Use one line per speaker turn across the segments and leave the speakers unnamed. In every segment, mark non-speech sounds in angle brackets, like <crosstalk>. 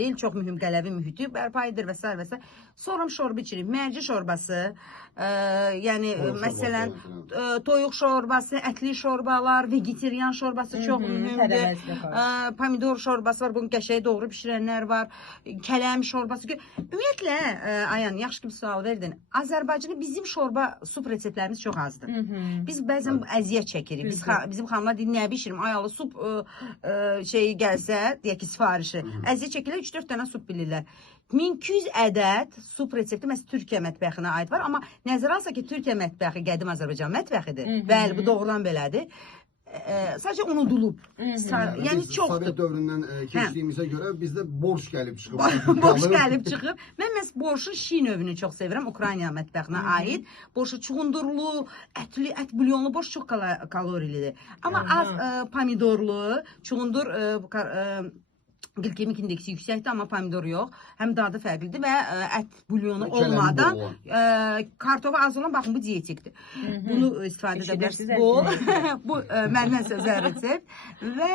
deyil, çox mühüm qələvi mühiti bərpa edir və s. və s. Sonra şorba içirik. Mərci şorbası, ə, yəni
Toyuq şorbası,
məsələn ə, toyuq şorbası, ətli şorbalar, vegetarian şorbası çox
Hı hı,
mühümdür.
tərəvəzli var.
Ə, pomidor şorbası var, bunu qəşəng doğru bişirənlər var. Kələm şorbası. Ümumiyyətlə ə, Ayan, yaxşı ki sual verdin. Azərbaycanda bizim şorba sup reseptlərimiz çox azdır.
Hı hı.
Biz bəzən əziyyət çəkirik. Biz xa- bizim xanımlar deyir, nə bişirim? Ay Allah, sup ə, ə, şeyi gəlsə, deyək ki, sifarişi. Əziyyət çəkirlər, 3-4 dənə sup bilirlər. 1200 ədəd sup resepti məhz Türkiyə mətbəxinə aid var, amma nəzərə alsa ki, Türkiyə mətbəxi qədim Azərbaycan mətbəxidir.
Hı hı.
Bəli, bu doğrudan belədir. Ə, sadəcə unudulub.
Hı hı.
Yəni
Biz
çoxdur.
Sovet dövründən e, keçdiyimizə görə bizdə borç gəlib çıxıb.
Borş gəlib çıxıb. Mən məhz borşun şi növünü çox sevirəm. Ukrayna mətbəxinə aid. Borşu çuğundurlu, ətli, ət bulyonlu borş çox kalorilidir. Amma
Aha.
az ə, pomidorlu, çuğundur ə, ə, glikemik indeksi yüksəkdir, amma pomidor yox. Həm dadı fərqlidir və ə, ət bulyonu olmadan ə, kartofu az olan baxın bu dietikdir. Bunu istifadə edə bilirsiniz. Bu <laughs> bu ə, məndən sözə resept və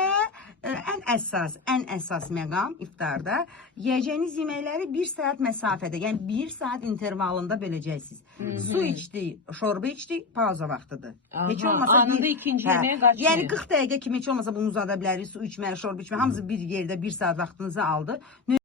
ən əsas, ən əsas məqam iftarda yeyəcəyiniz yeməkləri 1 saat məsafədə, yəni 1 saat intervalında böləcəksiniz. Su içdik, şorba içdik, pauza vaxtıdır. Heç
Aha,
olmasa
anında
bir-
ikinci
Hə,
qaçmayın.
Yəni 40 dəqiqə kimi heç olmasa bunu uzada bilərik. Su içmək, şorba içmək, hamısı bir yerdə 1 saat vaxtınızı aldı.